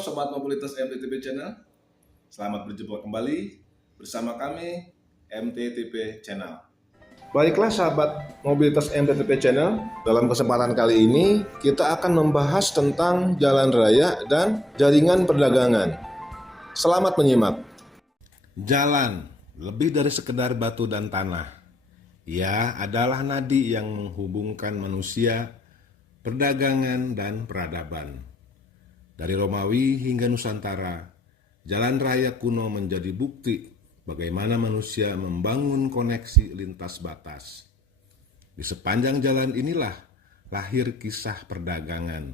Sobat Mobilitas MTTP Channel. Selamat berjumpa kembali bersama kami MTTP Channel. Baiklah sahabat Mobilitas MTTP Channel, dalam kesempatan kali ini kita akan membahas tentang jalan raya dan jaringan perdagangan. Selamat menyimak. Jalan lebih dari sekedar batu dan tanah. Ia adalah nadi yang menghubungkan manusia, perdagangan, dan peradaban. Dari Romawi hingga Nusantara, jalan raya kuno menjadi bukti bagaimana manusia membangun koneksi lintas batas. Di sepanjang jalan inilah lahir kisah perdagangan,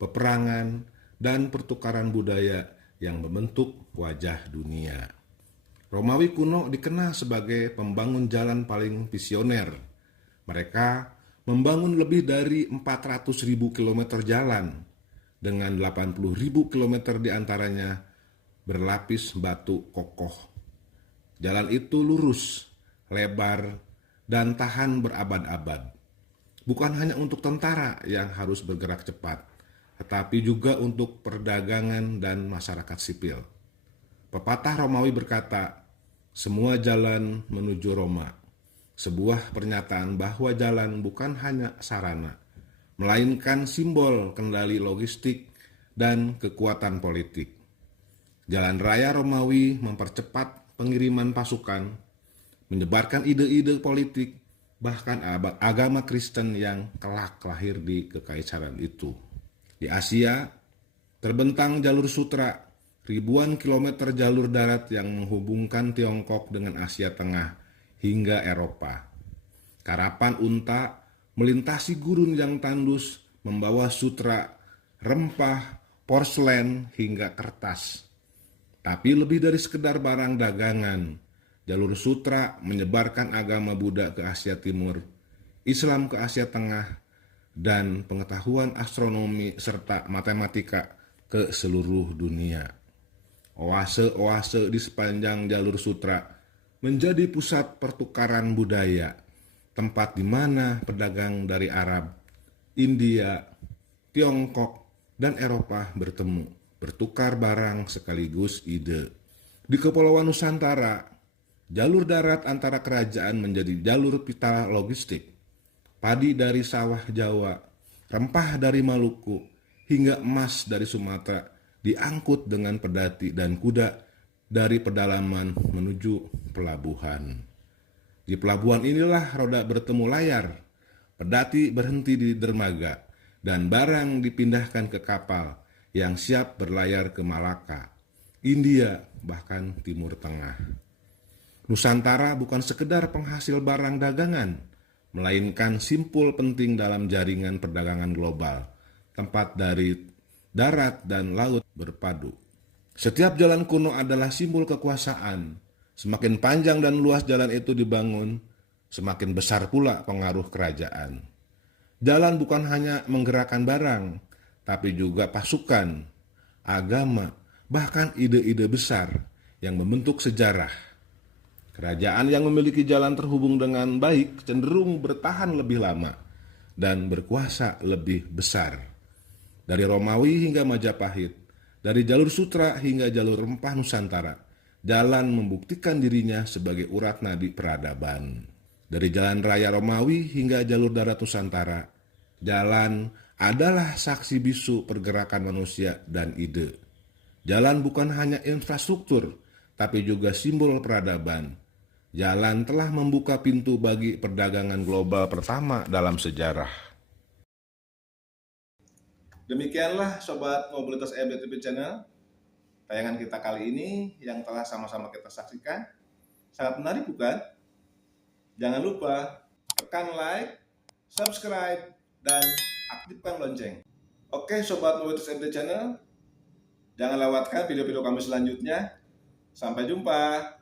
peperangan, dan pertukaran budaya yang membentuk wajah dunia. Romawi kuno dikenal sebagai pembangun jalan paling visioner. Mereka membangun lebih dari 400.000 kilometer jalan, dengan 80.000 kilometer diantaranya berlapis batu kokoh. Jalan itu lurus, lebar, dan tahan berabad-abad. Bukan hanya untuk tentara yang harus bergerak cepat, tetapi juga untuk perdagangan dan masyarakat sipil. Pepatah Romawi berkata, "Semua jalan menuju Roma." Sebuah pernyataan bahwa jalan bukan hanya sarana, melainkan simbol kendali logistik dan kekuatan politik. Jalan raya Romawi mempercepat pengiriman pasukan, menyebarkan ide-ide politik, bahkan agama Kristen yang kelak lahir di kekaisaran itu. Di Asia, terbentang jalur sutra, ribuan kilometer jalur darat yang menghubungkan Tiongkok dengan Asia Tengah hingga Eropa. Karapan unta melintasi gurun yang tandus, membawa sutra, rempah, porselen, hingga kertas. Tapi lebih dari sekedar barang dagangan, jalur sutra menyebarkan agama Buddha ke Asia Timur, Islam ke Asia Tengah, dan pengetahuan astronomi serta matematika ke seluruh dunia. Oase-oase di sepanjang jalur sutra menjadi pusat pertukaran budaya, tempat di mana pedagang dari Arab, India, Tiongkok, dan Eropa bertemu, bertukar barang sekaligus ide. Di Kepulauan Nusantara, jalur darat antara kerajaan menjadi jalur pita logistik. Padi dari sawah Jawa, rempah dari Maluku, hingga emas dari Sumatera diangkut dengan pedati dan kuda dari pedalaman menuju pelabuhan. Di pelabuhan inilah roda bertemu layar, pedati berhenti di dermaga, dan barang dipindahkan ke kapal yang siap berlayar ke Malaka, India, bahkan Timur Tengah. Nusantara bukan sekedar penghasil barang dagangan, melainkan simpul penting dalam jaringan perdagangan global, tempat dari darat dan laut berpadu. Setiap jalan kuno adalah simbol kekuasaan. Semakin panjang dan luas jalan itu dibangun, semakin besar pula pengaruh kerajaan. Jalan bukan hanya menggerakkan barang, tapi juga pasukan, agama, bahkan ide-ide besar yang membentuk sejarah. Kerajaan yang memiliki jalan terhubung dengan baik cenderung bertahan lebih lama dan berkuasa lebih besar. Dari Romawi hingga Majapahit, dari jalur sutra hingga jalur rempah Nusantara, jalan membuktikan dirinya sebagai urat nadi peradaban. Dari jalan raya Romawi hingga jalur darat Nusantara, jalan adalah saksi bisu pergerakan manusia dan ide. Jalan bukan hanya infrastruktur, tapi juga simbol peradaban. Jalan telah membuka pintu bagi perdagangan global pertama dalam sejarah. Demikianlah Sobat Mobilitas MTTP Channel, tayangan kita kali ini yang telah sama-sama kita saksikan. Sangat menarik bukan? Jangan lupa tekan like, subscribe, dan aktifkan lonceng. Oke Sobat Mobilitas MTTP Channel, jangan lewatkan video-video kami selanjutnya. Sampai jumpa.